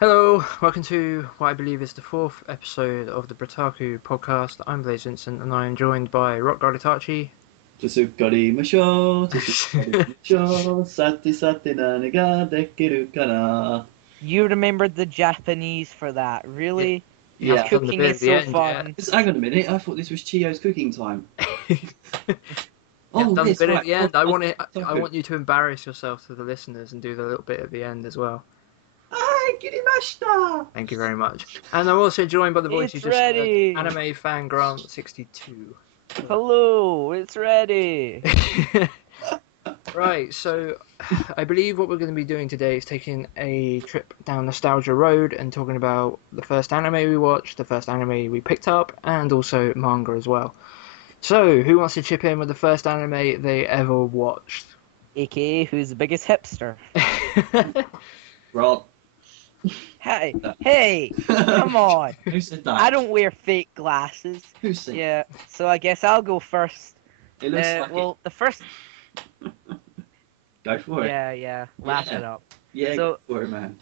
Hello, welcome to what I believe is the fourth episode of the Brataku podcast. I'm Blaze Vincent and I am joined by Rock God Itachi. とすっかり無償、さてさて何ができるかな。You remembered the Japanese for that, Yeah, really? you haven't Yeah. done the Cooking bit is at the so end yet. fun. Hang on a minute, I thought this was Chio's cooking time. You haven't Oh, done the yes, bit at right. the end. I Tofu. want you to embarrass yourself to the listeners and do the little bit at the end as well. Ai, kirimashita! Thank you very much. And I'm also joined by the voice you It's just heard, ready! Anime Fan Grant 62. Hello, it's ready! Right, so I believe what we're going to be doing today is taking a trip down nostalgia road and talking about the first anime we watched, the first anime we picked up, and also manga as well. So, who wants to chip in with the first anime they ever watched? AKA, who's the biggest hipster? Right. Hey, hey, come on! Who said I that? don't wear fake glasses. Who said Yeah, so I guess I'll go first. it? Looks like it. Well, the first. Go for it. Yeah, laugh Yeah. it up. Yeah, go So, for it, man.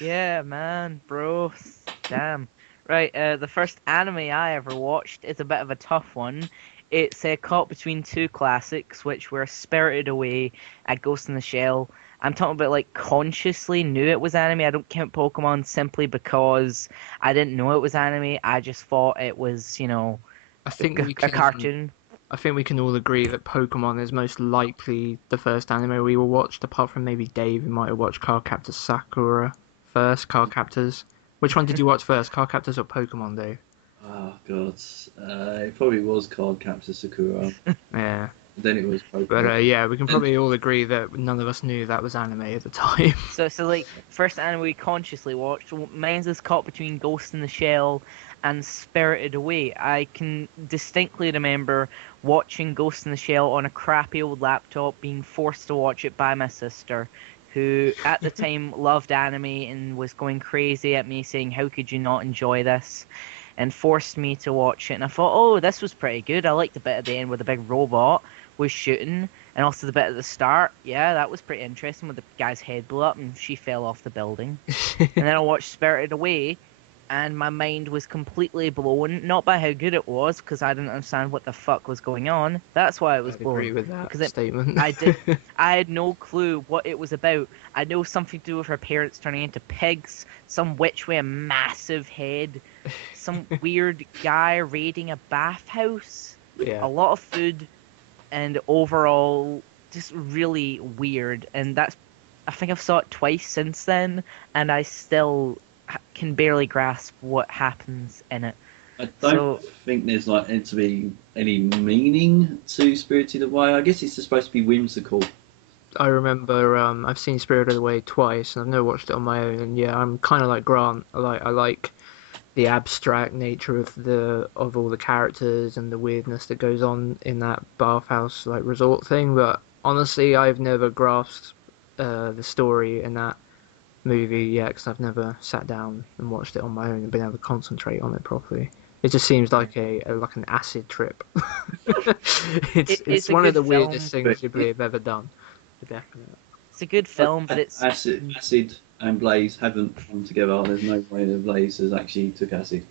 yeah, man, bro. Damn. Right, the first anime I ever watched is a bit of a tough one. It's caught between two classics, which were Spirited Away and Ghost in the Shell. I'm talking about like consciously knew it was anime. I don't count Pokemon simply because I didn't know it was anime. I just thought it was, I think we a can. cartoon. I think we can all agree that Pokemon is most likely the first anime we will watched, apart from maybe Dave, who might have watched Cardcaptor Sakura first. Cardcaptors. Which one did you watch first, Cardcaptors or Pokemon, Dave? Oh, God. It probably was called Captain Sakura. Yeah. Then it was But Pokemon. yeah, we can probably all agree that none of us knew that was anime at the time. So like first anime we consciously watched. Mine's is caught between Ghost in the Shell and Spirited Away. I can distinctly remember watching Ghost in the Shell on a crappy old laptop, being forced to watch it by my sister, who at the time loved anime and was going crazy at me saying, "How could you not enjoy this?" and forced me to watch it. And I thought, oh, this was pretty good. I liked the bit at the end where the big robot was shooting, and also the bit at the start. Yeah, that was pretty interesting with the guy's head blew up and she fell off the building. And then I watched Spirited Away, and my mind was completely blown. Not by how good it was, because I didn't understand what the fuck was going on. That's why it was I'd agree blown. with that Because statement. I did, I had no clue what it was about. I know something to do with her parents turning into pigs, some witch with a massive head, some weird guy raiding a bathhouse, Yeah. a lot of food, and overall just really weird. And that's, I think I've saw it twice since then, and I still can barely grasp what happens in it. I don't So think there's like meant to be any meaning to Spirited Away. I guess it's just supposed to be whimsical. I remember I've seen Spirited Away twice and I've never watched it on my own, and yeah, I'm kinda like Grant. I like the abstract nature of all the characters and the weirdness that goes on in that bathhouse like resort thing. But honestly, I've never grasped the story in that movie yet because I've never sat down and watched it on my own and been able to concentrate on it properly. It just seems like a like an acid trip. It's it's a one of good the weirdest film. But things Ghibli have ever done, for definite. It's a good film, but it's acid and Blaze haven't come together. There's no way that Blaze has actually took acid.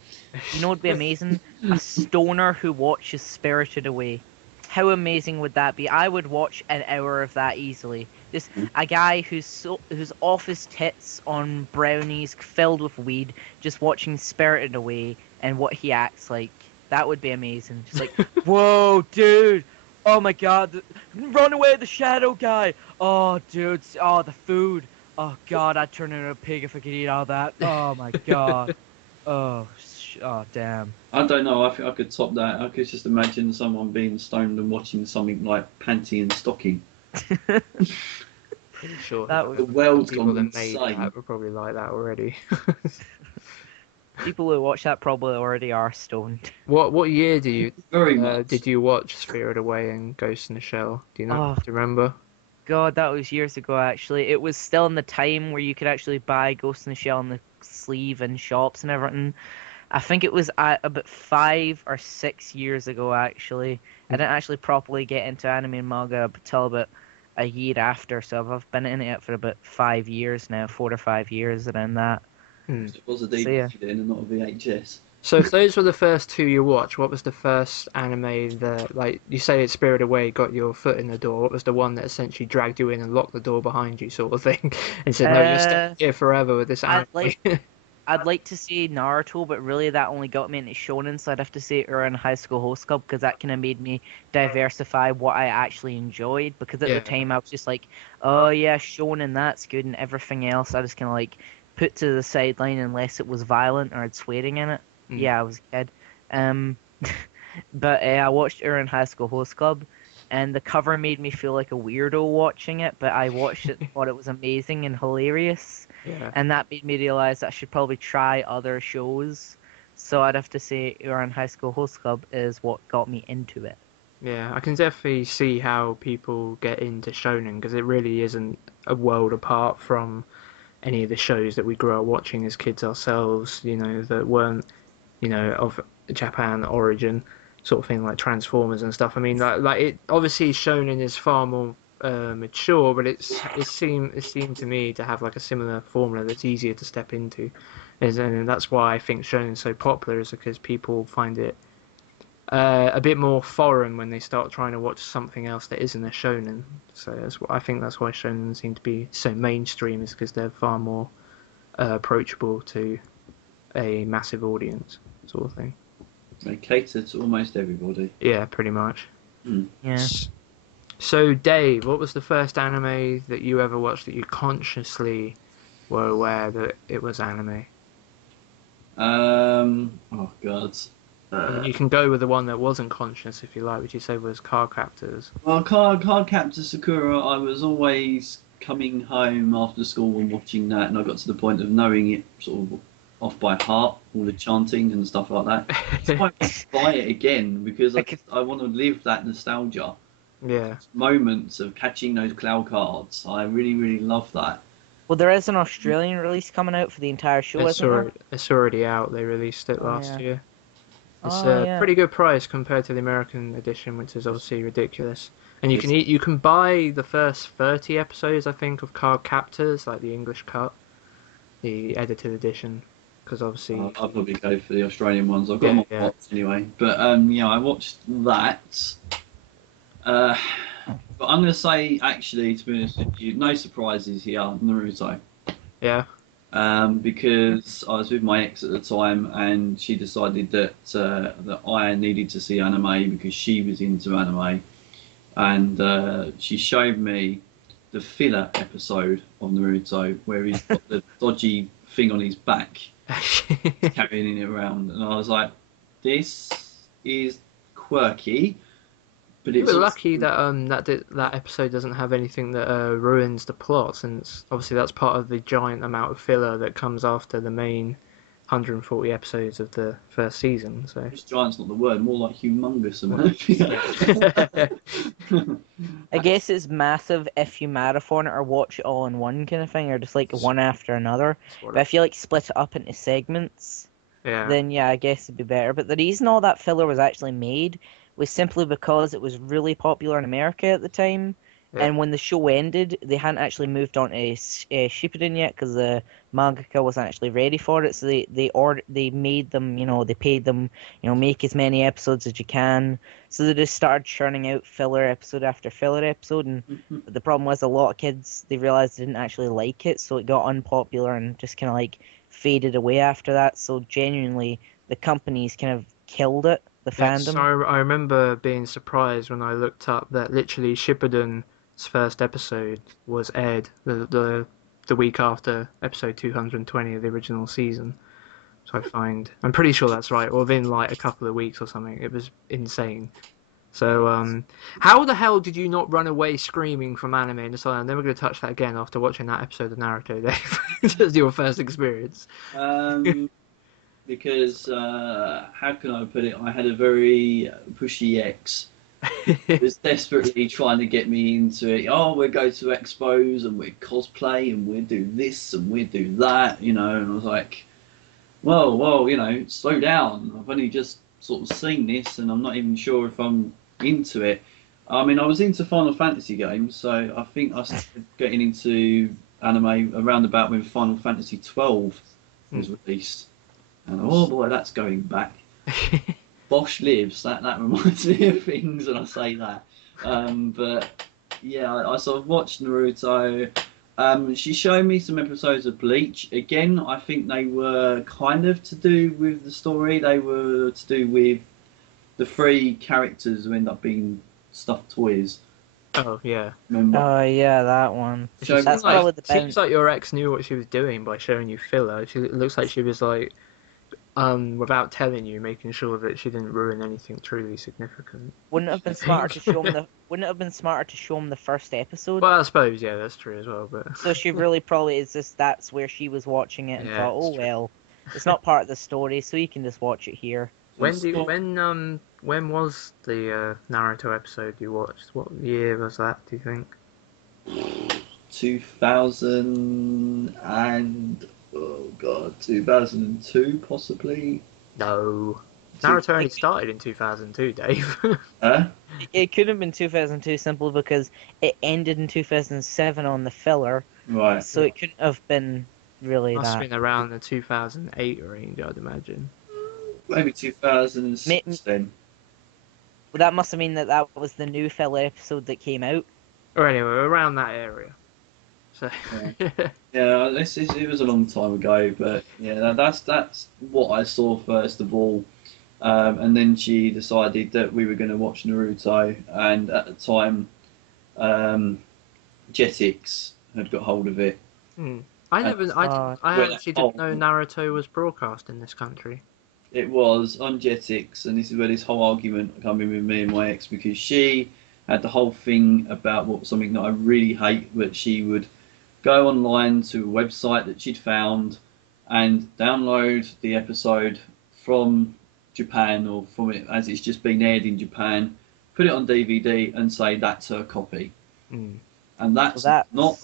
you know what'd be amazing? A stoner who watches Spirited Away. How amazing would that be? I would watch an hour of that easily. Just a guy who's off his tits on brownies filled with weed, just watching Spirited Away and what he acts like. That would be amazing. Just like, whoa, dude! Oh my god, run away, the shadow guy! Oh, dude, oh the food. Oh god, I'd turn into a pig if I could eat all that. Oh my god. Oh, oh damn. I don't know. I think I could top that. I could just imagine someone being stoned and watching something like Panty and Stocking. Pretty sure That The would world's people gone that made insane. that were probably like that already. people who watch that probably already are stoned. What year Very much. did you watch Spirited Away and Ghost in the Shell? Do you know? Oh Do you remember? god, that was years ago actually. It was still in the time where you could actually buy Ghost in the Shell in the sleeve in shops and everything. I think it was about 5 or 6 years ago actually. I didn't actually properly get into anime and manga until about a year after, so I've been in it for about 5 years now, 4 or 5 years around that. Hmm. It was a So yeah. DVD then and not a VHS. So if those were the first two you watched, what was the first anime that, like, you say it's Spirited Away, got your foot in the door? What was the one that essentially dragged you in and locked the door behind you, sort of thing, and said, "No, you're staying Uh, here forever with this I'd anime"? like I'd like to say Naruto, but really that only got me into shonen, so I'd have to say Ouran High School Host Club because that kind of made me diversify what I actually enjoyed. Because at the Yeah. time I was just like, oh yeah, shonen, that's good, and everything else I just kind of like put to the sideline unless it was violent or had swearing in it. Mm. Yeah, I was a kid. Um, but I watched Ouran High School Host Club, and the cover made me feel like a weirdo watching it, but I watched it and thought it was amazing and hilarious. Yeah. And that made me realize that I should probably try other shows. So I'd have to say Ouran High School Host Club is what got me into it. Yeah, I can definitely see how people get into shonen because it really isn't a world apart from any of the shows that we grew up watching as kids ourselves, that weren't, of Japan origin, sort of thing like Transformers and stuff. I mean, like it obviously shonen is far more mature, but it seemed to me to have like a similar formula that's easier to step into, and that's why I think shonen is so popular, is because people find it a bit more foreign when they start trying to watch something else that isn't a shonen. So I think that's why shonen seem to be so mainstream, is because they're far more approachable to a massive audience, sort of thing. They cater to almost everybody. Yeah, pretty much. Hmm. Yeah. So, Dave, what was the first anime that you ever watched that you consciously were aware that it was anime? Oh God. I mean, you can go with the one that wasn't conscious if you like, which you say was Card Captors. Well, Card Captor Sakura, I was always coming home after school and watching that, and I got to the point of knowing it sort of off by heart, all the chanting and stuff like that. So I want to buy it again because I could, I want to live that nostalgia. Yeah. Moments of catching those cloud cards. I really, really love that. well, there is an Australian release coming out for the entire show, It's isn't there? already, it's already out. They released it Oh last yeah. year. It's Oh a yeah. pretty good price compared to the American edition, which is obviously ridiculous. And It's, you can buy the first 30 episodes, I think, of Card Captors, like the English cut, the edited edition, because obviously, I'll probably go for the Australian ones. I've got them on yeah. box anyway. But yeah, I watched that. Uh, but I'm going to say, actually, to be honest with you, no surprises here, Naruto. Yeah. Because I was with my ex at the time, and she decided that I needed to see anime because she was into anime, and she showed me the filler episode of Naruto where he's got the dodgy thing on his back, carrying it around, and I was like, "This is quirky." But it's We're also, lucky that that episode doesn't have anything that ruins the plot, since obviously that's part of the giant amount of filler that comes after the main 140 episodes of the first season. So this giant's not the word, more like humongous. I guess it's massive if you marathon it or watch it all in one kind of thing, or just like one after another. But if you like split it up into segments, yeah, then yeah, I guess it'd be better. But the reason all that filler was actually made was simply because it was really popular in America at the time. Yeah. And when the show ended, they hadn't actually moved on to Shippuden yet because the mangaka wasn't actually ready for it. So they made them, they paid them, make as many episodes as you can. So they just started churning out filler episode after filler episode. And the problem was a lot of kids, they realized they didn't actually like it, so it got unpopular and just kind of like faded away after that. So genuinely, the companies kind of killed it, the Yes, fandom. I remember being surprised when I looked up that literally Shippuden's first episode was aired the week after episode 220 of the original season. So I'm pretty sure that's right, or within like a couple of weeks or something. It was insane. So, how the hell did you not run away screaming from anime and decide I'm never going to touch that again after watching that episode of Naruto, Dave? Just your first experience. Because how can I put it? I had a very pushy ex who was desperately trying to get me into it. Oh, we'll go to expos and we'll cosplay and we'll do this and we'll do that, And I was like, well, slow down. I've only just sort of seen this and I'm not even sure if I'm into it. I mean, I was into Final Fantasy games, so I think I started getting into anime around about when Final Fantasy 12 was released. And oh boy, that's going back. Bosch lives. That reminds me of things when I say that. But yeah, I sort of watched Naruto. She showed me some episodes of Bleach. Again, I think they were kind of to do with the story. They were to do with the three characters who end up being stuffed toys. Oh yeah. Remember? Oh yeah, that one. It Show me That's like, probably the seems best. like your ex knew what she was doing by showing you filler. It looks like she was like, without telling you, making sure that she didn't ruin anything truly significant. Wouldn't it have been smarter to show him the? Wouldn't it have been smarter to show him the first episode? Well, I suppose yeah, that's true as well. But So she really probably is just that's where she was watching it and yeah, thought, oh it's true. well, it's not part of the story, so you can just watch it here. When was the Naruto episode you watched? What year was that? Do you think? 2000 and oh god, 2002 possibly. No, Two, Naruto only started in 2002, Dave. huh? It could have been 2002 simply because it ended in 2007 on the filler, Right. so it couldn't have been really Must have that. been around the 2008 range, I'd imagine. Maybe 2006 then. But that must have mean that that was the new filler episode that came out. Or anyway, around that area. So Yeah, it was a long time ago, but yeah, that's what I saw first of all. And then she decided that we were going to watch Naruto, and at the time, um, Jetix had got hold of it. Hmm. Oh, I Well, actually didn't know Naruto was broadcast in this country. it was on Jetix, and this is where this whole argument come in with me and my ex because she had the whole thing about what something that I really hate, that she would go online to a website that she'd found and download the episode from Japan or from it as it's just been aired in Japan, put it on DVD and say that's her copy. Hmm. And well,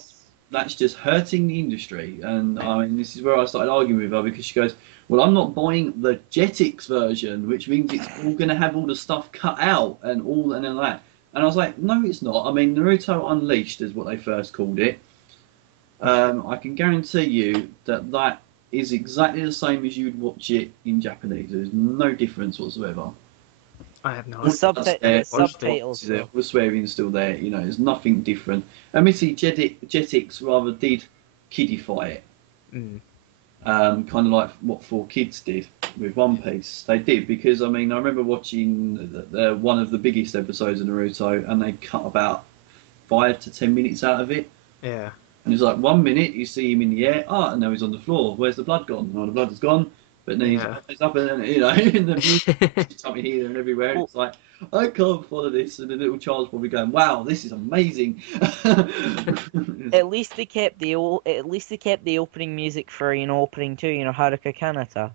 that's just hurting the industry. And I mean, this is where I started arguing with her because she goes, "Well, I'm not buying the Jetix version, which means it's all going to have all the stuff cut out and all that." And I was like, "No, it's not. I mean, Naruto Unleashed is what they first called it. I can guarantee you that that is exactly the same as you'd watch it in Japanese. There's no difference whatsoever. I have no The idea. There, subtitles. there, the swearing's still there. You know, there's nothing different. Admittedly, Jetix rather did kidify it, Hmm. kind of like what 4Kids did with One Piece. They did because I mean I remember watching one of the biggest episodes of Naruto, and they cut about 5 to 10 minutes out of it. Yeah. And it's like 1 minute you see him in the air, and now he's on the floor. Where's the blood gone? Oh, the blood is gone. But then Yeah. he's up and you know, in the music, something here and everywhere. Well- It's like I can't follow this, and the little child's probably going, "Wow, this is amazing." At least they kept the opening music for opening 2, Haruka Kanata.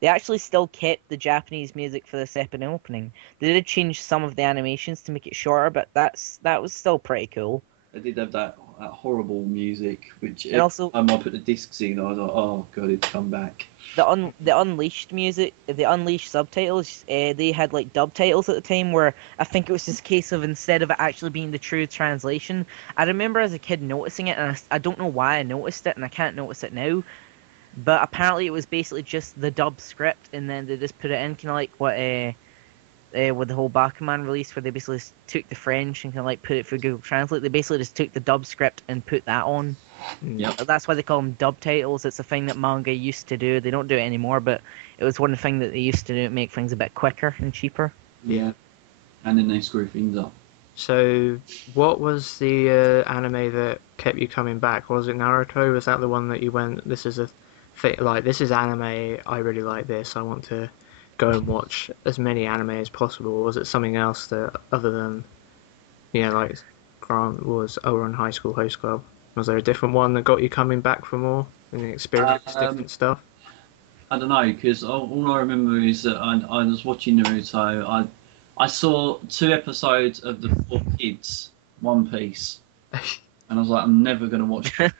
They actually still kept the Japanese music for the second opening. They did change some of the animations to make it shorter, but that was still pretty cool. They did have that horrible music, which And also- every time I put the discs in, I was like, "Oh god, it's come back." The Unleashed music, the Unleashed subtitles, they had like dub titles at the time where I think it was just a case of instead of it actually being the true translation. I remember as a kid noticing it, and I don't know why I noticed it, and I can't notice it now. But apparently it was basically just the dub script, and then they just put it in, kind of like what with the whole Bakuman release, where they basically just took the French and kind of like put it through Google Translate. They basically just took the dub script and put that on. Yep. That's why they call them dub titles. It's a thing that manga used to do. They don't do it anymore, but it was one thing that they used to do to make things a bit quicker and cheaper. Yeah. And then they screw things up. So, what was the anime that kept you coming back? Was it Naruto? Was that the one that you went, this is a thing, like, this is anime, I really like this, I want to go and watch as many anime as possible? Or was it something else that, other than, like Grant was Ouran High School Host Club? Was there a different one that got you coming back for more and experience different stuff? I don't know, because all I remember is that I was watching Naruto. I saw 2 episodes of the 4Kids One Piece, and I was like, I'm never going to watch it.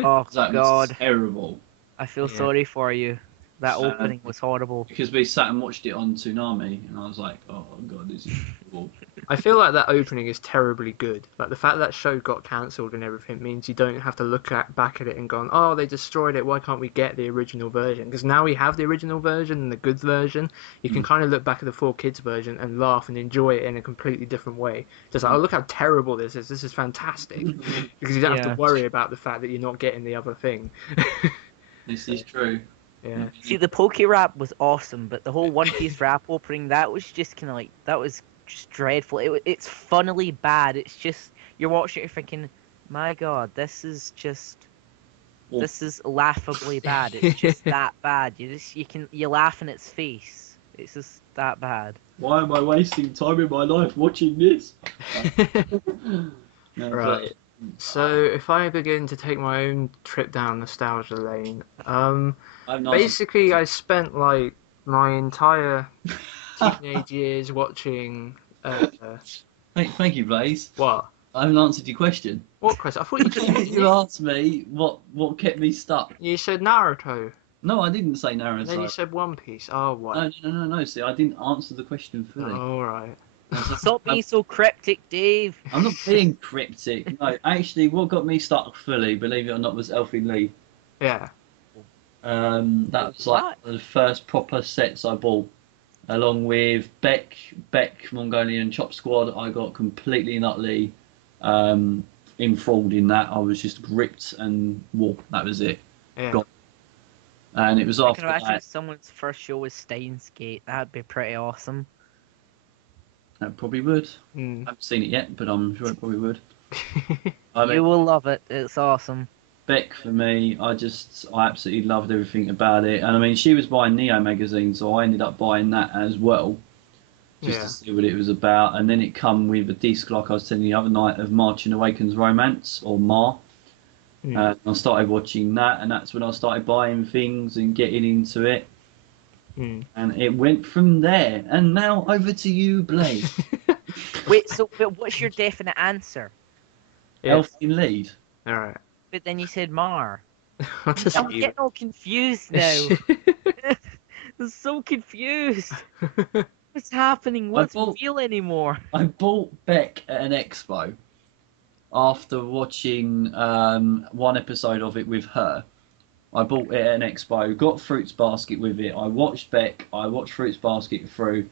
Oh That was God, terrible. I feel Yeah. sorry for you. That opening was horrible. because we sat and watched it on Toonami, and I was like, oh god, this is horrible. I feel like that opening is terribly good. Like the fact that show got cancelled and everything means you don't have to look back at it and go, oh, they destroyed it. Why can't we get the original version? Because now we have the original version and the good version. You can kind of look back at the 4Kids version and laugh and enjoy it in a completely different way. Just like, oh, look how terrible this is. This is fantastic. Because you don't have Yeah. to worry about the fact that you're not getting the other thing. This is true. Yeah. See, the Poke Rap was awesome, but the whole One Piece rap opening, that was just kind of like, that was just dreadful. It's funnily bad. It's just, you're watching it, you're thinking, my god, this is laughably bad. It's just that bad. You laugh in its face. It's just that bad. Why am I wasting time in my life watching this? No, Right. So if I begin to take my own trip down nostalgia lane, I'm not. basically I spent like my entire teenage years watching. Thank you, Blaze. What? I haven't answered your question. What question? I thought you just You asked me what kept me stuck. you said Naruto, No, I didn't say and then you Naruto. said One Piece. Oh, what? No. See, I didn't answer the question fully. All right. Stop being so cryptic, Dave. I'm not being cryptic. No, actually, what got me stuck fully, believe it or not, was Elfie Lee. Yeah. That was like the first proper sets I bought, along with Beck, Mongolian Chop Squad. I got completely and utterly enthralled in that. I was just gripped and that was it. Yeah. Got- And it was I after can imagine that. if someone's first show was Steins Gate. That'd be pretty awesome. I probably would. Mm. I haven't seen it yet, but I'm sure it probably would. I mean, You will love it. It's awesome. Beck for me, I absolutely loved everything about it. And I mean, she was buying Neo magazine, so I ended up buying that as well, just Yeah. to see what it was about. And then it come with a disc, like I was telling you the other night, of Marching Awakens Romance, or Mar. Mm. And I started watching that, and that's when I started buying things and getting into it. Mm. And it went from there. And now over to you, Blade. Wait, but what's your definite answer? Yeah. Elfie lead. All right. But then you said Mar. I'll just I'm leave getting all confused now. I'm so confused. What's happening? What's thought- real anymore? I bought Beck at an expo after watching one episode of it with her. I bought it at an expo, got Fruits Basket with it. I watched Beck, I watched Fruits Basket through.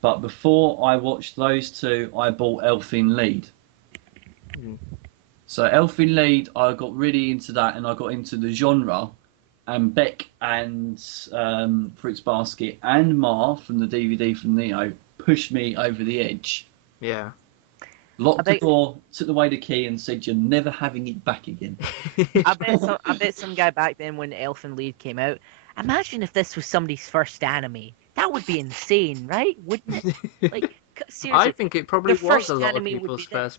But before I watched those two, I bought Elfin Lead. Mm. So Elfin Lead, I got really into that, and I got into the genre. And Beck and Fruits Basket and Mar from the DVD from Neo pushed me over the edge. Yeah. Locked I the bet- door, took away the key, and said, "You're never having it back again." I bet some guy back then when Elfen Lied came out. Imagine if this was somebody's first anime. That would be insane, right? Wouldn't it? Like, seriously. I think it probably the was first a lot of anime would people's be this.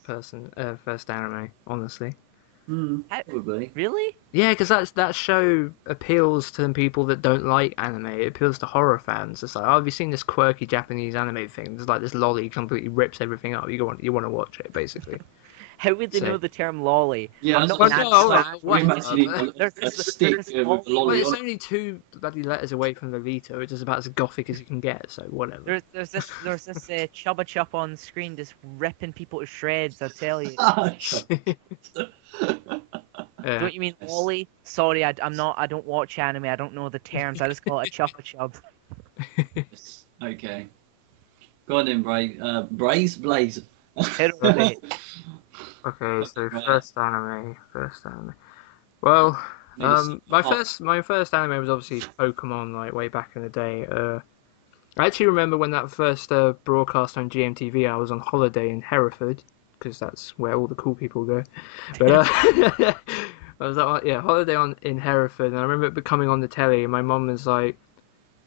first anime, honestly. Probably. Really? Yeah, because that show appeals to people that don't like anime. It appeals to horror fans. It's like, oh, have you seen this quirky Japanese anime thing? There's like this lolly completely rips everything up. You want to watch it, basically. How would they So- know the term lolly? Yeah, I'm I not was an like, actual oh, anime what? fan. Imagine a There's- stick there's with a lolly- Well, lolly it's on it. only 2 bloody letters away from Lolita, which is about as gothic as you can get. So whatever. There's this Chubba Chup on screen just ripping people to shreds. I tell you. Yeah. Don't you mean Yes. lolly? Sorry, I'm not. I don't watch anime. I don't know the terms. I just call it a Chubba Chub. Yes. Okay. Go on then, Blaze. Hit it with it. Okay, so Right. first anime. Well, my Oh. first anime was obviously Pokemon, like way back in the day. I actually remember when that first broadcast on GMTV. I was on holiday in Hereford because that's where all the cool people go. But I was holiday in Hereford, and I remember it coming on the telly. And my mum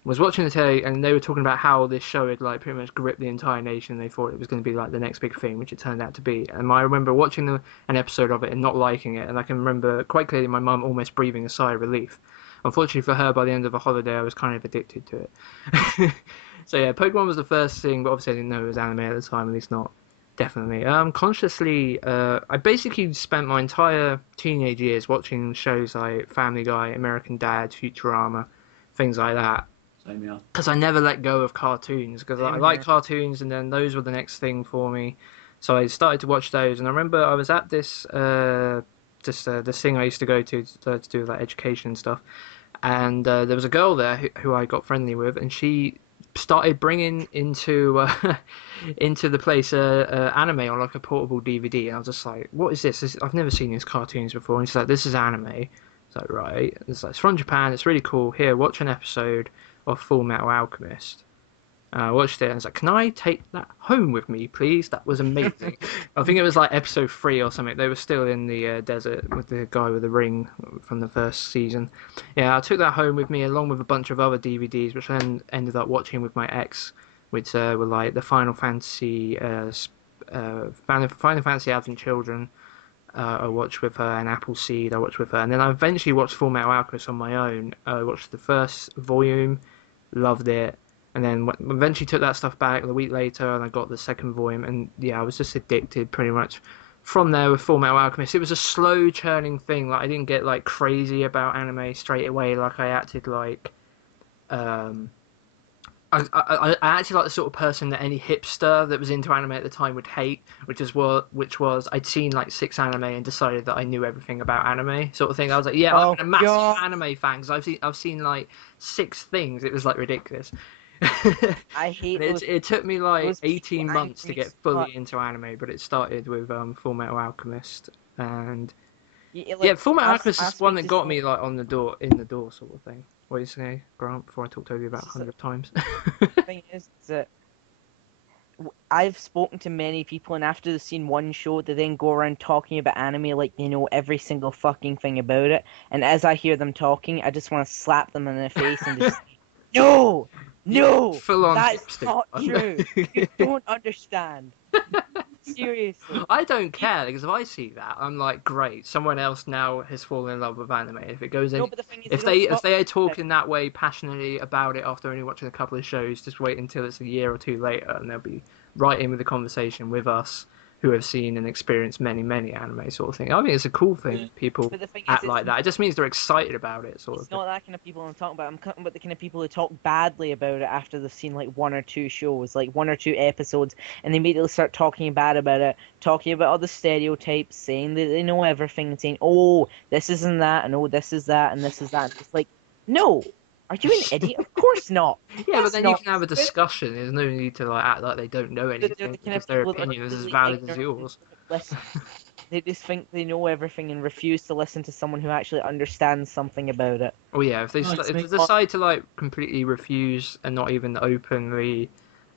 was watching the telly, and they were talking about how this show had like pretty much gripped the entire nation. They thought it was going to be like the next big thing, which it turned out to be. And I remember watching an episode of it and not liking it, and I can remember quite clearly my mum almost breathing a sigh of relief. Unfortunately for her, by the end of the holiday, I was kind of addicted to it. So yeah, Pokemon was the first thing, but obviously I didn't know it was anime at the time, at least not definitely. Consciously, I basically spent my entire teenage years watching shows like Family Guy, American Dad, Futurama, things like that. Same here. Because I never let go of cartoons, because I Same like here. cartoons, and then those were the next thing for me. So I started to watch those, and I remember I was at this thing I used to go to do with like education and stuff, and there was a girl there who I got friendly with, and she started bringing into the place anime on like a portable DVD, and I was just like, "What is this? I've never seen these cartoons before." And she's like, "This is anime." It's like, right. It's like, it's from Japan. It's really cool. Here, watch an episode of Full Metal Alchemist. I watched it and I was like, can I take that home with me, please? That was amazing. I think it was like episode 3 or something. They were still in the desert with the guy with the ring from the first season. Yeah, I took that home with me along with a bunch of other DVDs, which I then ended up watching with my ex, which were like the Final Fantasy Advent Children. I watched with her, and Appleseed I watched with her, and then I eventually watched Full Metal Alchemist on my own. I watched the first volume, loved it, and then eventually took that stuff back a week later, and I got the second volume, and yeah, I was just addicted pretty much from there with Full Metal Alchemist. It was a slow churning thing. Like I didn't get like crazy about anime straight away, like I acted like. Um, I actually like the sort of person that any hipster that was into anime at the time would hate, which was I'd seen like 6 anime and decided that I knew everything about anime, sort of thing. I was like, yeah, Oh I'm a massive God, anime fan because I've seen like 6 things. It was like ridiculous. I And hate it took me like those people 18 months to angry get so much. fully into anime, but it started with Full Metal Alchemist, and yeah, Like Full Metal Alchemist I is one speak that to got so me like on the door, in the door, sort of thing. What do you say, Grant? Before I talked over you about so 100 times. thing is that I've spoken to many people, and after they've seen one show, they then go around talking about anime like they know every single fucking thing about it. And as I hear them talking, I just want to slap them in the face and just say, "No, Yeah, no, full on that's hipster. not true. You don't understand. Seriously." I don't care because if I see that, I'm like, great. Someone else now has fallen in love with anime. If it goes No, in, but the thing is, they if don't they are talk. talking that way passionately about it after only watching a couple of shows, just wait until it's a year or two later, and they'll be right in with the conversation with us who have seen and experienced many anime, sort of thing. I think it's a cool thing. Yeah. People But the thing is, act like that. It just means they're excited about it, sort of it's thing. not that kind of people I'm talking about. I'm talking about the kind of people who talk badly about it after they've seen like 1 or 2 shows, like 1 or 2 episodes, and they immediately start talking bad about it, talking about all the stereotypes, saying that they know everything, and saying, "Oh, this isn't that, and oh, this is that, and this is that." And it's like, no, are you an idiot? Of course not. Yeah, but That's then you not can have a true. discussion. There's no need to like act like they don't know They're anything the kind because of their people that are opinion is as completely valid as ignorant and yours. don't listen. They just think they know everything and refuse to listen to someone who actually understands something about it. Oh yeah, No, if it's they decide to like completely refuse and not even openly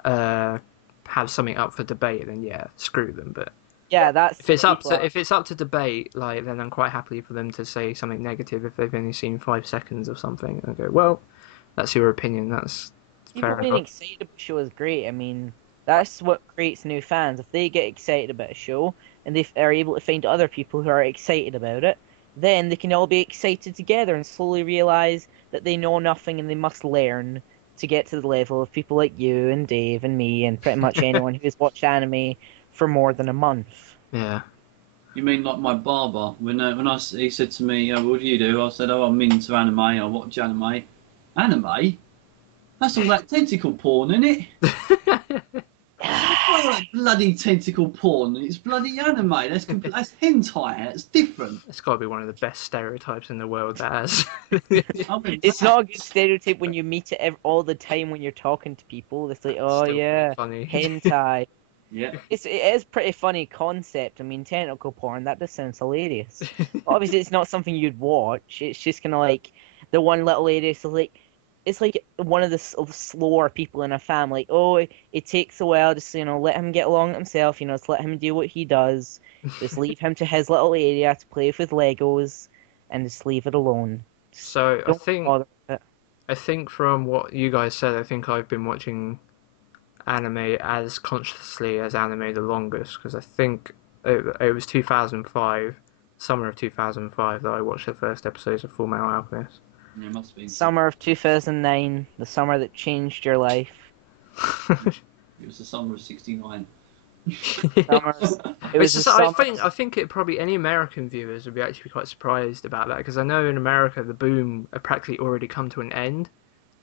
uh, have something up for debate, then yeah, screw them. But Yeah, that's what people are. if it's up to debate, like then I'm quite happy for them to say something negative if they've only seen 5 seconds of something and go, well, that's your opinion. That's People fair being enough. excited about a show is great. I mean, that's what creates new fans. If they get excited about a show and they are able to find other people who are excited about it, then they can all be excited together and slowly realize that they know nothing and they must learn to get to the level of people like you and Dave and me and pretty much anyone who has watched anime for more than a month. Yeah. You mean like my barber? He said to me, "What do you do?" I said, "Oh, I'm into anime. I watch anime." Anime? That's all that tentacle porn, isn't it? All that bloody tentacle porn. It's bloody anime. That's hentai. It's different. It's got to be one of the best stereotypes in the world. That has. I mean, It's not a good stereotype when you meet it all the time when you're talking to people. It's like, oh Still pretty yeah, funny. hentai. yeah. It is pretty funny concept. I mean, tentacle porn, that just sounds hilarious. Obviously, it's not something you'd watch. It's just kind of like the one little area. So like, it's like one of the slower people in a family. Oh, it takes a while. Just let him get along himself. Just let him do what he does. Just leave him to his little area to play with Legos, and just leave it alone. Just So don't bother with it. I think from what you guys said, I think I've been watching anime as consciously as anime the longest because I think it was 2005, summer of 2005 that I watched the first episodes of Full Metal Alchemist. Yeah, it must be. Summer of 2009, the summer that changed your life. It was the summer of '69. Summer. It It's was the just, I summer. think it probably any American viewers would be actually quite surprised about that because I know in America the boom had practically already come to an end.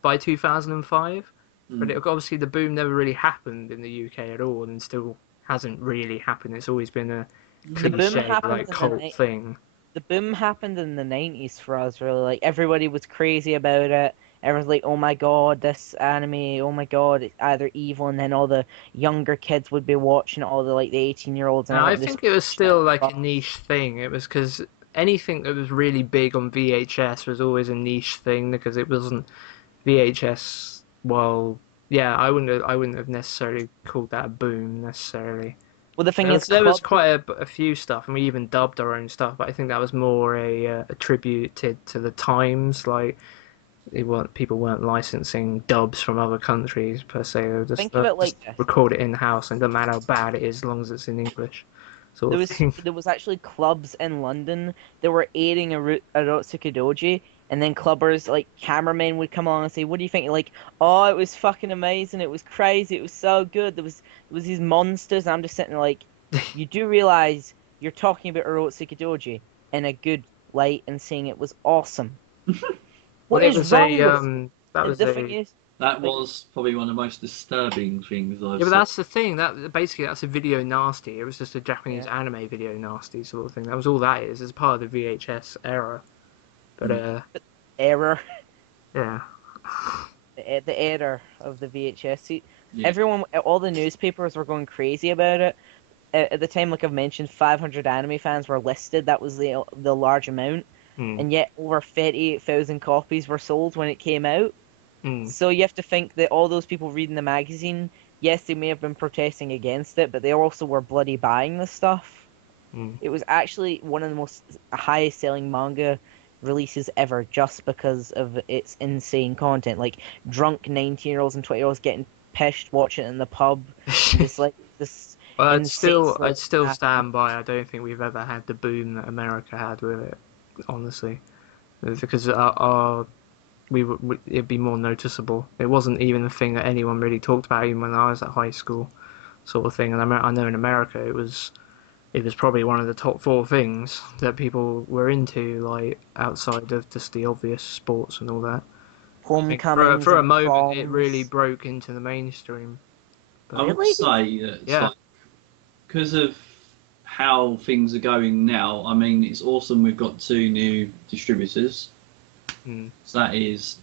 by 2005. But Mm. obviously the boom never really happened in the UK at all, and still hasn't really happened. It's always been a The boom cliche, happened like in cult thing. the boom happened in the 90s for us, really. Like, everybody was crazy about it. Everyone's like, oh my god, this anime, oh my god, it's either evil, and then all the younger kids would be watching it, all the, like, the 18-year-olds and And I everything. think it was Just still like a fuck. niche thing. It was because anything that was really big on VHS was always a niche thing because it wasn't VHS. Well, yeah, I wouldn't have necessarily called that a boom necessarily. Well, the thing There is, was, there was clubs, quite a few stuff, and we even dubbed our own stuff. But I think that was more a tribute to the times. Like people weren't licensing dubs from other countries per se. They were think of it just like this. record it in house, and it doesn't matter how bad it is, as long as it's in English, sort of thing. There was actually clubs in London that were airing Erotsuka Doji, and then clubbers like cameramen would come along and say, "What do you think?" You're like, "Oh, it was fucking amazing! It was crazy! It was so good! There was these monsters." And I'm just sitting there like, you do realize you're talking about Erotsuka Doji in a good light and saying it was awesome. Well, What it is was wrong a with that was the thing a is That like was probably one of the most disturbing things I've yeah, but seen. that's the thing. That basically that's a video nasty. It was just a Japanese yeah, anime video nasty sort of thing. That was all that is. It's part of the yeah. VHS era. But Mm. Error. yeah. The error of the VHS. See, Yeah. everyone, all the newspapers were going crazy about it. At the time, like I've mentioned, 500 anime fans were listed. That was the large amount, Hmm. and yet over 38,000 copies were sold when it came out. Hmm. So you have to think that all those people reading the magazine, yes, they may have been protesting against it, but they also were bloody buying the stuff. Hmm. It was actually one of the most highest selling manga releases ever just because of its insane content. Like drunk 19-year-olds and 20-year-olds getting pissed watching it in the pub and just like this Well, insane I'd stuff still happening. stand by. I don't think we've ever had the boom that America had with it. Honestly, because it'd be more noticeable. It wasn't even a thing that anyone really talked about even when I was at high school, sort of thing. And I know in America it was probably one of the top four things that people were into, like outside of just the obvious sports and all that. I think Homecomings for a and moment it really proms. broke into the mainstream. I But would Really? say that it's yeah, like because of how things are going now. I mean, it's awesome. We've got two new distributors, mm, so that is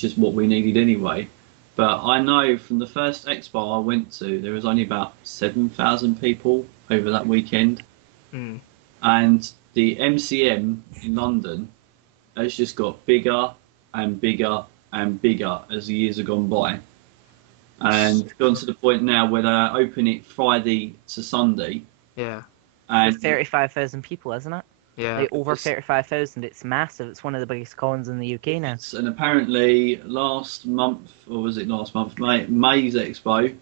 just what we needed anyway. But I know from the first expo I went to, there was only about 7,000 people over that weekend, mm. and the MCM in London has just got bigger and bigger and bigger as the years have gone by, and gone to the point now where they open it Friday to Sunday, Yeah, With and 35,000 people, isn't it? yeah. Like over 35,000. It's massive. It's one of the biggest cons in the UK now. yes, and apparently last month, or was it last month, May's Expo,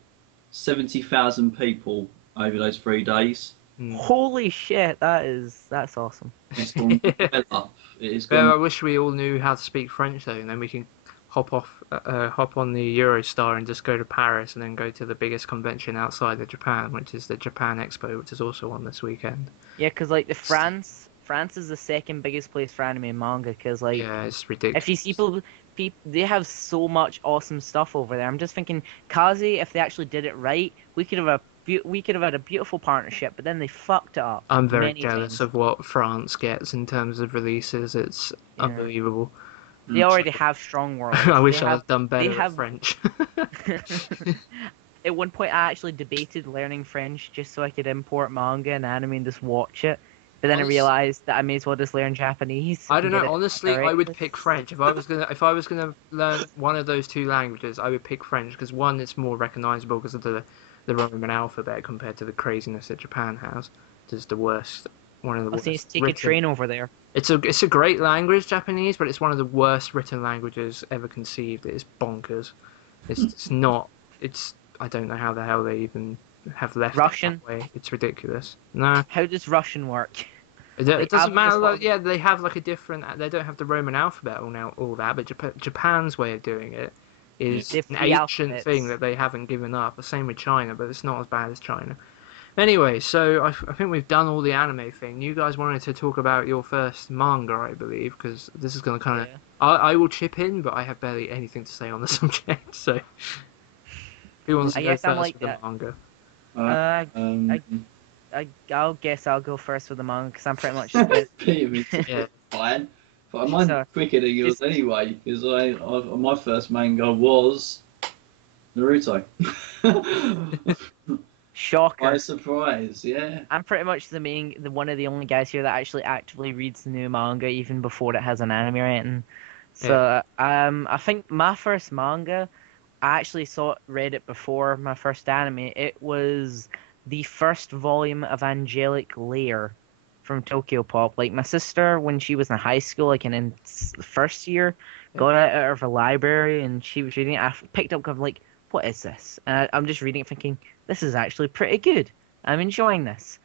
70,000 people over those 3 days. Mm. Holy shit, that's awesome. It's gone well up. It has Well, gone. I wish we all knew how to speak French though, and then we can hop on the Eurostar and just go to Paris, and then go to the biggest convention outside of Japan, which is the Japan Expo, which is also on this weekend. Yeah, because like the France is the second biggest place for anime and manga. Because like Yeah, it's if you see ridiculous. people, they have so much awesome stuff over there. I'm just thinking, Kaze, if they actually did it right, we could have had a beautiful partnership. But then they fucked it up I'm very many jealous times. of what France gets in terms of releases. It's Yeah, unbelievable. they Mm. already have strong I worlds. wish I had done They better at have. French. At one point, I actually debated learning French just so I could import manga and anime and just watch it. But then I Honest, realized that I may as well just learn Japanese I and don't get know. it Honestly, I would directly. pick French if I was gonna learn one of those two languages. I would pick French because one, it's more recognizable because of the Roman alphabet compared to the craziness that Japan has. It's the worst, one of the I'll say worst just take a written. train over there. It's a great language, Japanese, but it's one of the worst written languages ever conceived. It's bonkers. It's not. It's I don't know how the hell they even have left it Russian. that way. It's ridiculous. No, How does Russian work? it Like doesn't I've matter. just Like, got. yeah, they have like a different. They don't have the Roman alphabet all that, but Japan's way of doing it yeah. is They have an three ancient thing alphabets. that they haven't given up. The same with China, but it's not as bad as China. Anyway, so I think we've done all the anime thing. You guys wanted to talk about your first manga, I believe, because this is going to kind of. Yeah. I will chip in, but I have barely anything to say on the subject. So, who wants to I go guess I'm first like with the that. manga? Uh, Uh, I, um, I'll guess I'll go first with the manga because I'm pretty much as good. Peter me to Yeah. fine. But mine's So quicker than yours just anyway, because my first manga was Naruto. By shocker. surprise, yeah. I'm pretty much the one of the only guys here that actually actively reads the new manga even before it has an anime rating. Yeah. So I think my first manga, I actually read it before my first anime. It was the first volume of Angelic Layer from Tokyo Pop. Like my sister, when she was in high school, like in the first year, Yeah. got it out of a library and she was reading it. I picked up, I'm like, what is this? And I'm just reading it, thinking this is actually pretty good. I'm enjoying this.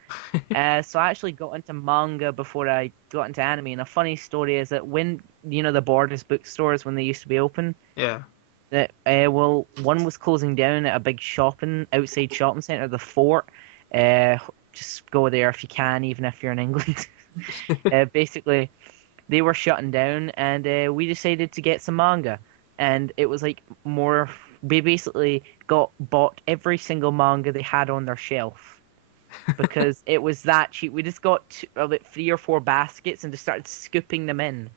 So I actually got into manga before I got into anime. And a funny story is that when the Borders bookstores when they used to be open, Yeah. that well, one was closing down at a big outside shopping center, the Fort. Uh, just go there if you can, even if you're in England. Basically, they were shutting down, and we decided to get some manga. And it was like more. We basically got bought every single manga they had on their shelf because it was that cheap. We just got about 3 or 4 baskets and just started scooping them in.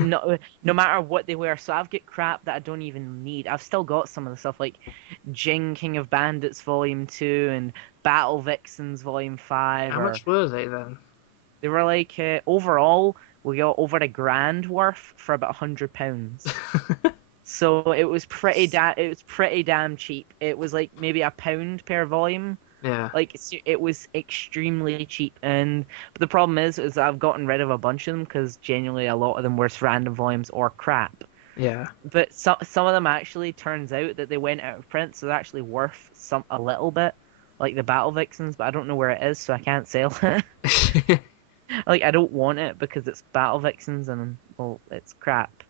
No matter what they were. So I've got crap that I don't even need. I've still got some of the stuff like Jing King of Bandits Volume 2 and Battle Vixens Volume 5. How Or much were they then? they were like overall we got over £1,000 worth for about £100. So it was pretty damn cheap. It was like maybe £1 per volume. Yeah. Like it was extremely cheap, but the problem is I've gotten rid of a bunch of them because genuinely a lot of them were just random volumes or crap. Yeah. But some of them actually turns out that they went out of print, so they're actually worth a little bit, like the Battle Vixens. But I don't know where it is, so I can't sell it. Like I don't want it because it's Battle Vixens and well, it's crap.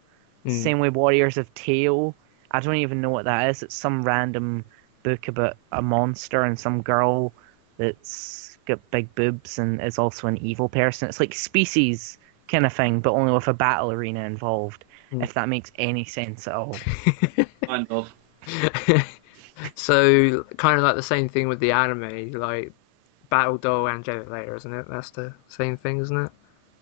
Mm. Same way Warriors of Tail. I don't even know what that is. It's some random book about a monster and some girl that's got big boobs and is also an evil person. It's like Species kind of thing, but only with a battle arena involved. Mm. If that makes any sense at all. Kind of. So, kind of like the same thing with the anime, like Battle Doll Angelic Layer, isn't it? That's the same thing, isn't it?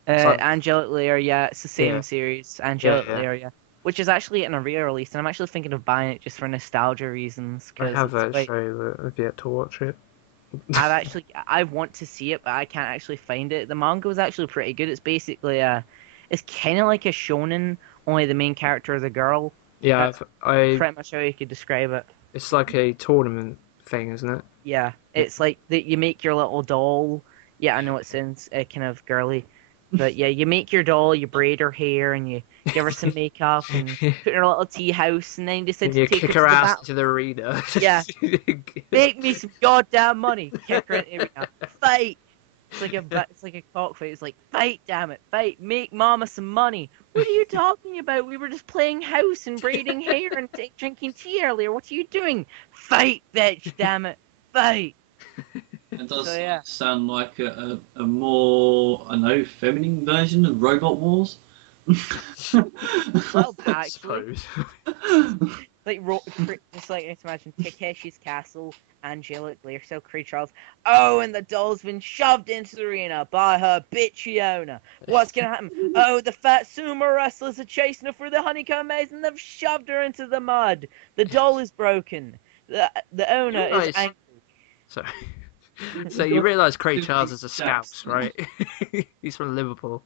It's like, Angelic Layer, yeah, it's the yeah, same series. yeah, Angelic yeah. Layer, yeah. Which is actually in a re-release, and I'm actually thinking of buying it just for nostalgia reasons, I because have it's quite. actually, but I've yet to watch it. I want to see it, but I can't actually find it. The manga was actually pretty good. It's basically it's kind of like a shonen, only the main character is a girl. Yeah, That's I. pretty much how you could describe it. It's like a tournament thing, isn't it? Yeah, it's like that you make your little doll. Yeah, I know it sounds kind of girly, but yeah, you make your doll, you braid her hair, and you give her some makeup and put her in a little tea house, and then you decide And to you take her kick to her the ass battle. into the arena. Yeah. Make me some goddamn money. Kick her in the arena. Fight. It's like a cockfight. It's like fight, damn it, fight. Make mama some money. What are you talking about? We were just playing house and braiding hair and drinking tea earlier. What are you doing? Fight, bitch, damn it, fight. It does So yeah. sound like a more, I don't know, feminine version of Robot Wars. Well, I actually, suppose. like just like let's imagine Takeshi's Castle, Angelic Lair, so Creed Charles. Oh, and the doll's been shoved into the arena by her bitchy owner. What's gonna happen? Oh, the fat sumo wrestlers are chasing her through the honeycomb maze and they've shoved her into the mud. The doll is broken. The You owner is realise, angry. sorry. So you realise Craig Too Charles many is a steps. Scouse, right? He's from Liverpool.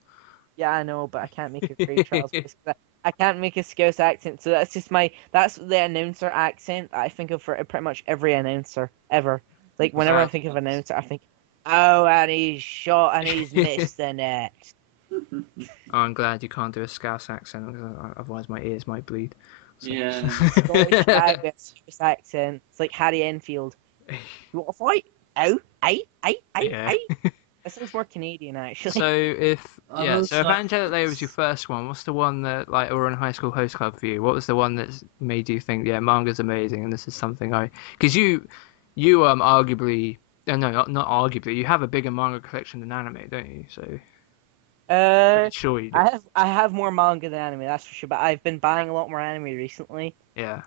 Yeah, I know, but I can't make a Craig Charles voice. I can't make a Scouse accent, so that's the announcer accent I think of for pretty much every announcer ever. Like whenever I think of announcer, I think, oh, and he's shot and he's missed the net. Oh, I'm glad you can't do a Scouse accent, otherwise my ears might bleed. So. Yeah. Scottish guy with a Scouse accent. It's like Harry Enfield. You want to fight? Oh, aye. Yeah. That sounds more Canadian actually. So if like, Angelic Layer was your first one, what's the one that like or in High School Host Club for you? What was the one that made you think, yeah, manga's amazing and this is something I because you arguably no, not arguably. You have a bigger manga collection than anime, don't you? So Uh, sure you do. I have more manga than anime, that's for sure. But I've been buying a lot more anime recently. Yeah.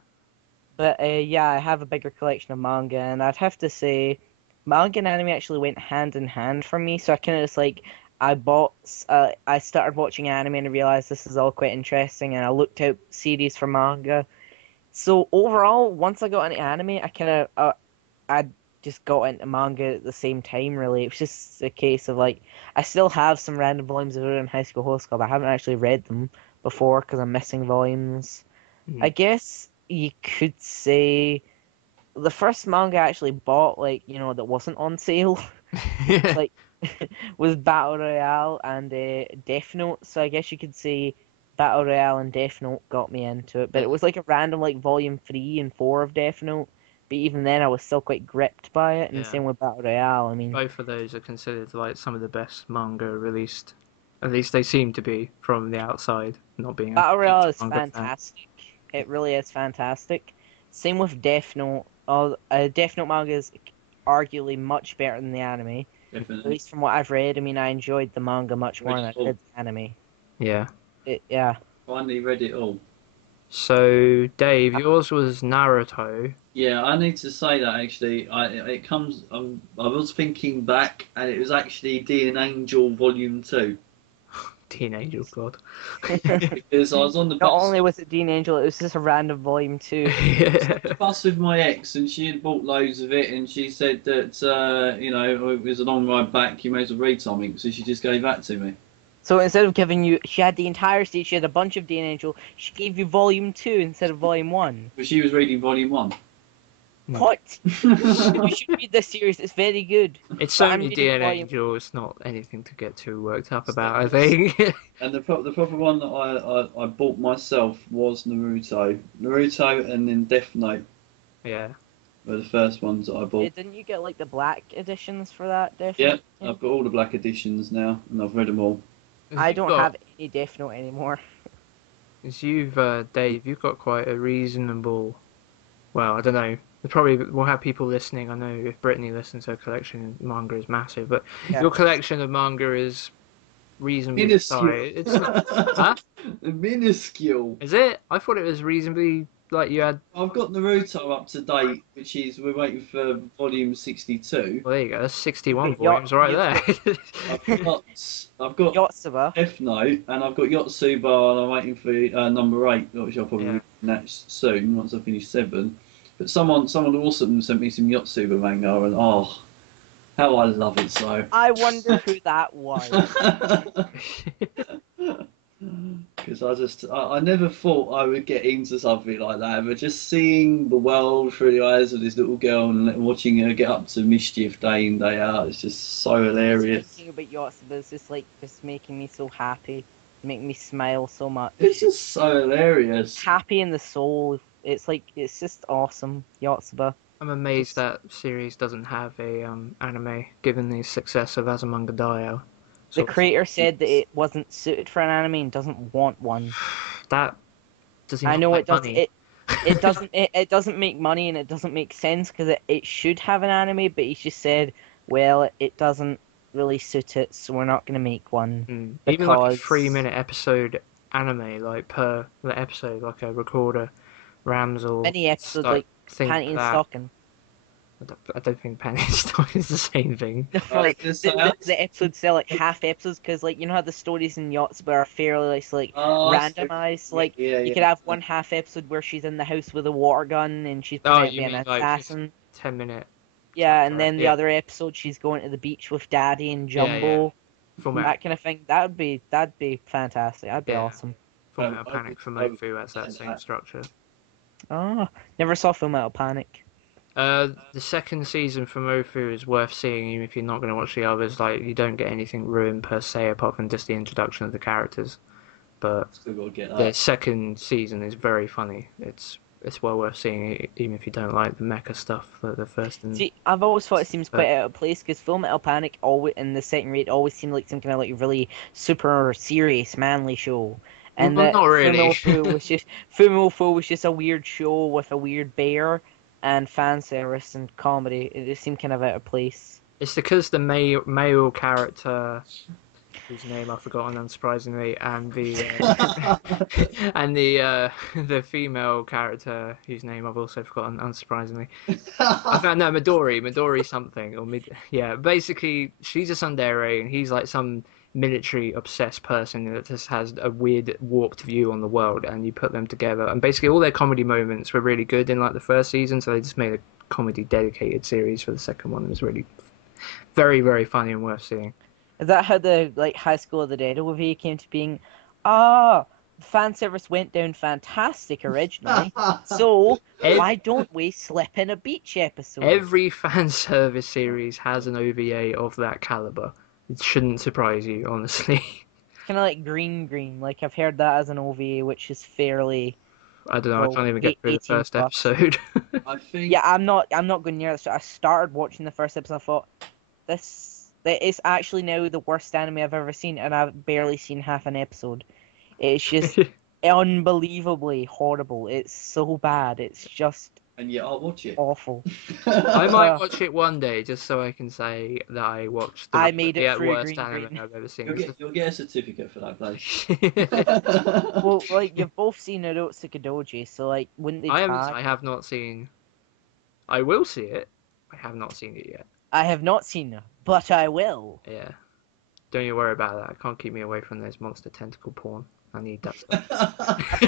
But yeah, I have a bigger collection of manga, and I'd have to say, manga and anime actually went hand in hand for me. So I kind of just like I started watching anime and I realized this is all quite interesting, and I looked out series for manga. So overall, once I got into anime, I just got into manga at the same time. Really, it was just a case of like I still have some random volumes of Urban High School Host Club. I haven't actually read them before because I'm missing volumes. I Mm. guess you could say the first manga I actually bought, like, that wasn't on sale, Yeah. like, was Battle Royale and Death Note. So I guess you could say Battle Royale and Death Note got me into it. But it was like a random, like, volume 3 and 4 of Death Note. But even then, I was still quite gripped by it. And the Yeah. same with Battle Royale. I mean, Both of those are considered like some of the best manga released. At least they seem to be from the outside, not being a Battle huge Royale is manga fan. fantastic. It really is fantastic. Same with Death Note. Death Note manga is arguably much better than the anime. At Definitely. least from what I've read, I mean, I enjoyed the manga much more Read than it I all. did the anime. Yeah. Yeah. Finally read it all. So, Dave, yours was Naruto. Yeah, I need to say that actually. It comes. I was thinking back, and it was actually D and Angel Volume 2 Teenage, oh god. because I was on the Not bus. only was it Dean Angel, it was just a random volume too. Yeah. Bus with my ex, and she had bought loads of it, and she said that it was a long ride back. You may as well read something, so she just gave that to me. So instead of giving you, she had the entire stage, she had a bunch of Dean Angel, she gave you volume 2 instead of volume 1. But she was reading Volume 1. What? You should read this series, it's very good. It's But I'm only reading DNA volume. Angel, it's not anything to get too worked up about, I think. And the proper one that I bought myself was Naruto, and then Death Note Yeah. were the first ones that I bought. Didn't you get like the black editions for that, Yeah, definitely? I've got all the black editions now, and I've read them all. I don't have any Death Note anymore. Dave, you've got quite a reasonable. Well, I don't know. We'll have people listening. I know if Brittany listens, her collection of manga is massive, but Yeah. your collection of manga is reasonably Minuscule. sized. It's not, huh? Minuscule. Is it? I thought it was reasonably like you had. I've got Naruto up to date, which is we're waiting for volume 62. Well, there you go. That's 61 You've got volumes right there. I've got Yotsuba. Death Note, and I've got Yotsuba, and I'm waiting for number 8, which I'll probably Yeah. read that soon once I finish 7. But someone awesome sent me some Yotsuba manga, and oh, how I love it so. I wonder who that was. Because I never thought I would get into something like that, but just seeing the world through the eyes of this little girl and watching her get up to mischief day in, day out, it's just so hilarious. Thinking about Yotsuba is just making me so happy, making me smile so much. It's just so hilarious. Happy in the soul. It's just awesome, Yotsuba. I'm amazed that series doesn't have a anime, given the success of Azumanga Daioh. The creator said that it wasn't suited for an anime and doesn't want one. That does he I not know like it does. money? It doesn't make money and it doesn't make sense because it should have an anime, but he's just said, well, it doesn't really suit it, so we're not going to make one. Even like a Because 3-minute episode anime, like per the episode, like a recorder, Ramsel, many episodes stuff, like think Panty and that. Stocking. I don't think Panty and Stocking is the same thing. Like It's the episodes sell like half episodes because like how the stories in Yotsuba are fairly randomized. Like you could have one half episode where she's in the house with a water gun and she's Oh, pretending you to be an mean like assassin. 10-minute Yeah, and then the yeah. other episode she's going to the beach with Daddy and Yeah, Jumbo. format That kind of thing. That'd be fantastic. That'd be Yeah. awesome. Fullmetal Panic for Mofu has that same structure. Oh, never saw Full Metal Panic. The second season for Mofu is worth seeing, even if you're not going to watch the others. Like, you don't get anything ruined per se, apart from just the introduction of the characters. But Still got to get the that. second season is very funny. It's well worth seeing, even if you don't like the mecha stuff. The first and See, I've always thought it seems quite out of place because Full Metal Panic always in the second rate always seemed like some kind of like really super serious manly show. And Well, that not really. Fumofu was just a weird show with a weird bear. and fan service and comedy. It just seemed kind of out of place. It's because the male character, whose name I've forgotten, unsurprisingly, and the and the female character, whose name I've also forgotten, unsurprisingly. I found no Midori something yeah. Basically, she's a tsundere, and he's like some military obsessed person that just has a weird warped view on the world, and you put them together, and basically all their comedy moments were really good in like the first season, so they just made a comedy dedicated series for the second one. It was really very, very funny and worth seeing. Is that how the like High School of the Dead movie came to being? Ah, fan service went down fantastic originally. So why don't we slip in a beach episode? Every fan service series has an OVA of that caliber. It shouldn't surprise you, honestly. Kind of like Green. Like I've heard that as an OVA, which is fairly. I don't know. Well, I can't even get through the 18 first plus. episode. I think. Yeah, I'm not going near this. I started watching the first episode. I thought that is actually now the worst anime I've ever seen, and I've barely seen half an episode. It's just unbelievably horrible. It's so bad. It's just And yet I'll watch it. awful. I might watch it one day just so I can say that I watched I made it through worst Green anime Green. I've ever seen. You'll get a certificate for that, Blake. Well, like you've both seen Naruto Doji, so like wouldn't they I have not seen. I will see it. I have not seen it yet. I have not seen her, but I will. Yeah. Don't you worry about that. It can't keep me away from this monster tentacle porn. I need that stuff.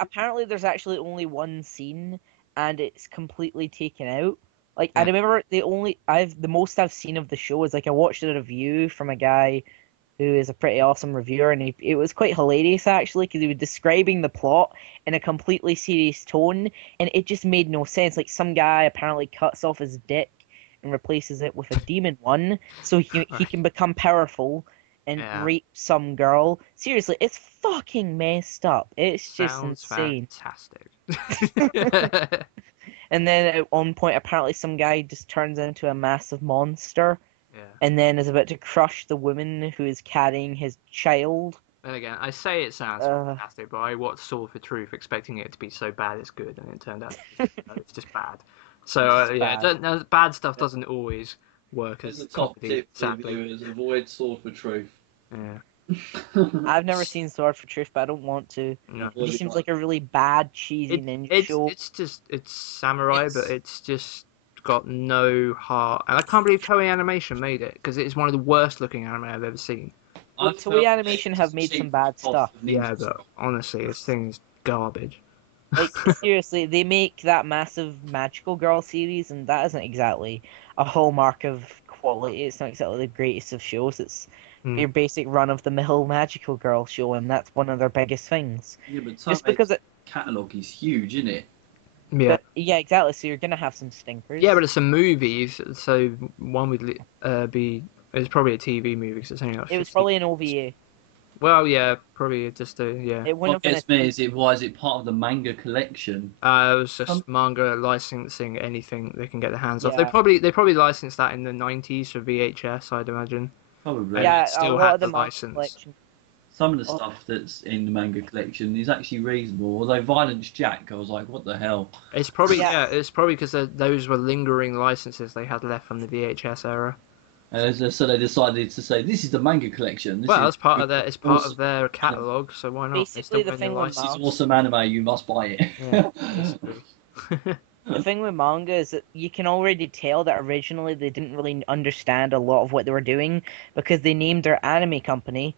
Apparently there's actually only one scene, and it's completely taken out. Like I Yeah. remember the most I've seen of the show is like I watched a review from a guy who is a pretty awesome reviewer, and it was quite hilarious actually because he was describing the plot in a completely serious tone, and it just made no sense. Like some guy apparently cuts off his dick and replaces it with a demon one, so he can become powerful and Yeah. rape some girl. Seriously, it's fucking messed up. It's just Sounds insane. fantastic. And then at one point, apparently, some guy just turns into a massive monster, Yeah. and then is about to crush the woman who is carrying his child. And again, I say it sounds Uh. fantastic, but I watched Sword for Truth expecting it to be so bad it's good, and it turned out it's just bad. So It's yeah, bad. bad stuff doesn't always work As as a top comedy, tip for sadly. viewers, avoid Sword for Truth. Yeah. I've never seen Sword for Truth, but I don't want to. No. It just seems like a really bad, cheesy ninja show. It's samurai, but it's just got no heart. And I can't believe Toei Animation made it because it's one of the worst looking anime I've ever seen. Well, Toei Animation have made some bad stuff. Yeah, but honestly, this thing's garbage. Like seriously, they make that massive Magical Girl series, and that isn't exactly a hallmark of quality. It's not exactly the greatest of shows. It's your basic run-of-the-mill Magical Girl show, and that's one of their biggest things. Yeah, but Just because it, catalogue is huge, isn't it? Yeah. but, yeah, exactly. So you're gonna have some stinkers. Yeah, but it's a movie, so one would be. It's probably a TV movie because it's only like it was 50. probably an OVA. Well, yeah, probably just a yeah. It wouldn't What have gets been. me is why is it part of the manga collection? It was just manga licensing anything they can get their hands off. Yeah. They probably licensed that in the 90s for VHS, I'd imagine. Probably. And Yeah, it still a lot had of the the manga license. collection. Some of the stuff that's in the manga collection is actually reasonable. Although Violence Jack, I was like, what the hell? It's probably Yeah. it's probably because those were lingering licenses they had left from the VHS era. And so they decided to say, this is the manga collection. This Well, is that's part of their it's part awesome. of their catalog, so why not? They Basically, still the own thing with license. This is awesome anime, you must buy it. Yeah, basically. The thing with manga is that you can already tell that originally they didn't really understand a lot of what they were doing because they named their anime company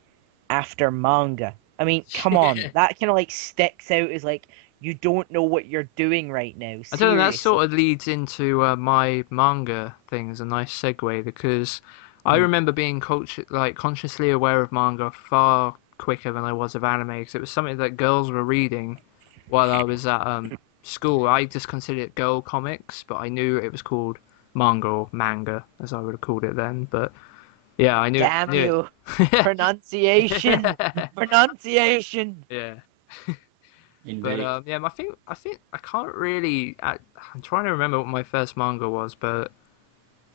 after manga. I mean, come on, that kind of like sticks out as like you don't know what you're doing right now. I don't know. That Seriously. sort of leads into my manga thing as a nice segue because I remember being consciously aware of manga far quicker than I was of anime because it was something that girls were reading while I was at school. I just considered it girl comics, but I knew it was called manga or manga as I would have called it then. But yeah, I knew. Damn knew you! Pronunciation, it. pronunciation. Yeah. Indeed. But yeah, I think I can't really. I'm trying to remember what my first manga was, but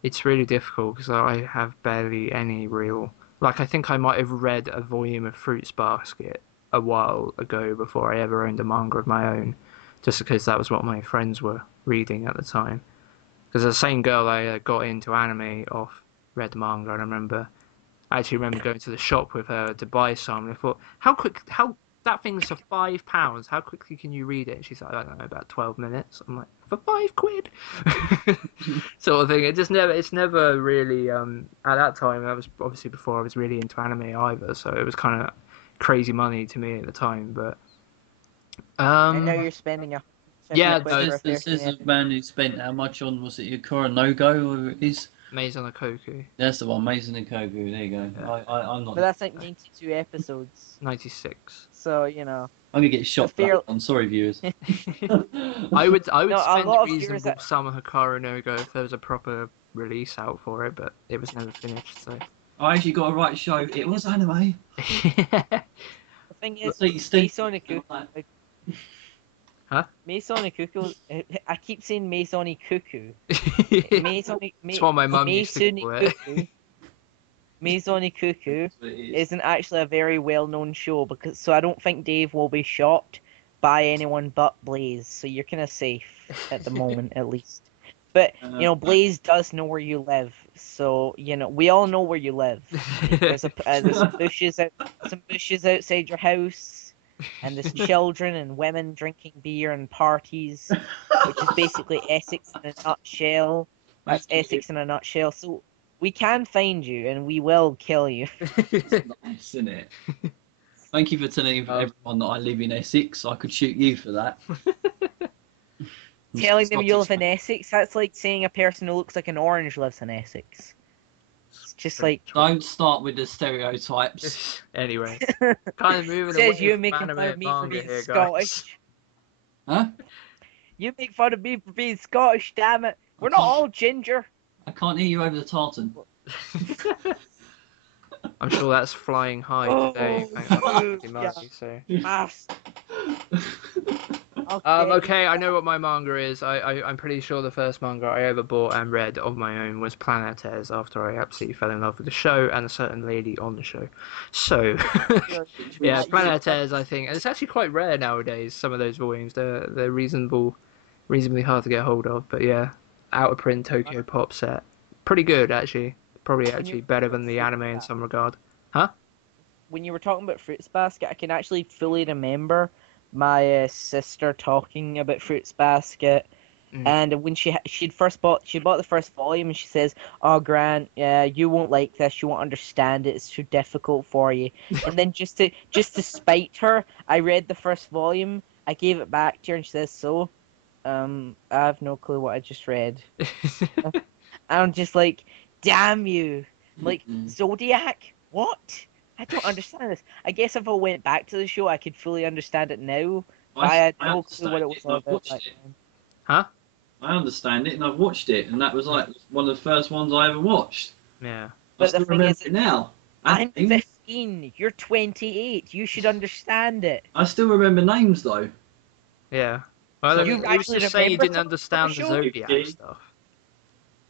it's really difficult because I have barely any real. Like I think I might have read a volume of Fruits Basket a while ago before I ever owned a manga of my own. just because that was what my friends were reading at the time. Because the same girl I got into anime off read manga, and I actually remember going to the shop with her to buy some, and I thought, how that thing's for £5. How quickly can you read it? And she's like, I don't know, about 12 minutes. I'm like, for £5? Sort of thing. It's never really. At that time, that was obviously before I was really into anime either, so it was kind of crazy money to me at the time. But I know you're spending a yeah, quid no, for a This 13 is a man who spent how much on, was it Yukura no Go? Or it is? Maison Koku, That's the one, Mason and Kogu. There you go. Yeah. I'm not. But that's like 92 episodes. 96. So, you know. I'm gonna get shot. fair- I'm sorry, viewers. I would No, a spend lot a of viewers reasonable that- sum on Hikaru no Go if there was a proper release out for it, but it was never finished. So I actually got a right show. It was anime. The thing is, So you still- Masonic Cuckoo. Huh? Masonic Cuckoo. I keep saying Masonic Cuckoo. Masonic. It's what my mum used to Masonic call it. Cuckoo. Masonic Cuckoo isn't actually a very well-known show so I don't think Dave will be shot by anyone but Blaze. So you're kind of safe at the moment, at least. But you know, Blaze does know where you live, so you know we all know where you live. There's some bushes outside your house, and there's children and women drinking beer and parties, which is basically Essex in a nutshell. That's Essex in a nutshell. So we can find you, and we will kill you. It's nice, isn't it? Thank you for telling everyone that I live in Essex. I could shoot you for that. Telling them you live in Essex, that's like saying a person who looks like an orange lives in Essex. It's just like... Don't start with the stereotypes. Anyway, kind of moving Says away you're from making anime fun of and me for manga being here, Scottish. Huh? You make fun of me for being Scottish, damn it. We're not all ginger. I can't hear you over the tartan. guys. I'm sure that's flying high today. Oh, Thanks to yeah. Marty, so. Mass. Okay, I know what my manga is. I'm pretty sure the first manga I ever bought and read of my own was Planetes after I absolutely fell in love with the show and a certain lady on the show. So, yeah, Planetes, I think. And it's actually quite rare nowadays, some of those volumes. They're reasonably hard to get hold of. But yeah, out of print Tokyo Pop set. Pretty good, actually. Probably actually better than the anime in some regard. When you were talking about Fruits Basket, I can actually fully remember my sister talking about Fruits Basket, and when she'd bought the first volume, and she says, "Oh, Grant, yeah, you won't like this. You won't understand it. It's too difficult for you." And then just to spite her, I read the first volume. I gave it back to her, and she says, "So, I have no clue what I just read." I'm just like, "Damn you!" Like Zodiac, what? I don't understand this. I guess if I went back to the show, I could fully understand it now. I had no clue what it was all about back then. Huh? I understand it, and I've watched it, and that was like one of the first ones I ever watched. Yeah. But I still the thing remember is, it now. I'm And 15. You're 28. You should understand it. I still remember names though. Yeah. Well, So he you was actually just saying he remember didn't some of understand the the show? Zodiac You did. stuff.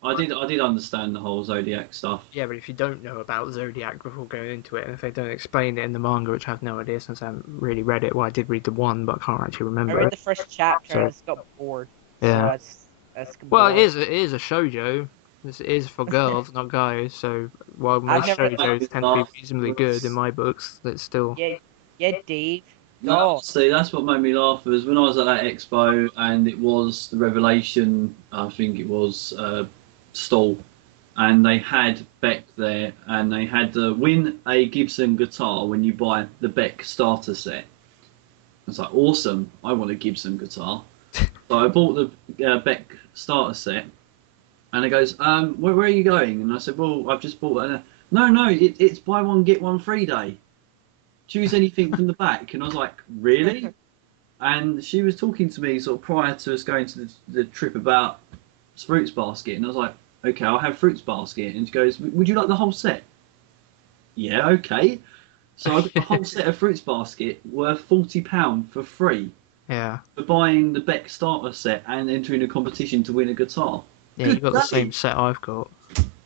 I did understand the whole Zodiac stuff. Yeah, but if you don't know about Zodiac before going into it, and if they don't explain it in the manga, which I have no idea since I haven't really read it. Well, I did read the one, but I can't actually I remember read it. the first chapter and So- I just got bored. Yeah. So that's Well, bored. it is a shoujo. It is for girls, not guys. So while most never- shoujos tend to be reasonably good in my books, it's still. Yeah, Dave. No, No. see, that's what made me laugh was when I was at that expo and it was the Revelation, I think it was stall, and they had Beck there, and they had win a Gibson guitar when you buy the Beck starter set. I was like, awesome! I want a Gibson guitar, so I bought the Beck starter set, and it goes, where are you going? And I said, well, I've just bought it. No, it's buy one get one free day. Choose anything from the back. And I was like, really? And she was talking to me sort of prior to us going to the trip about Fruits Basket. And I was like, okay, I'll have Fruits Basket. And she goes, would you like the whole set? Yeah, okay. So I got the whole set of Fruits Basket worth £40 for free Yeah. for buying the Beck starter set and entering a competition to win a guitar. Yeah, Good you got the day. same set I've got.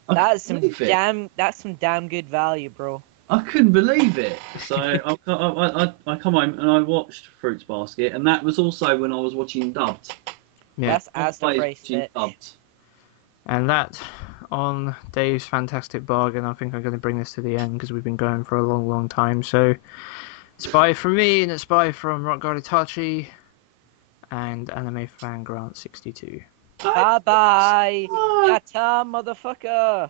I That's couldn't believe it. some damn good value, bro. I couldn't believe it. So I come home and I watched Fruits Basket, and that was also when I was watching dubbed. Yeah. That's as the Always phrase watching fits. dubbed. And that, on Dave's fantastic bargain, I think I'm going to bring this to the end because we've been going for a long, long time. So, it's bye from me, and it's bye from Rock God Itachi and Anime Fan Grant 62. Bye bye. Bye. Yatta, motherfucker.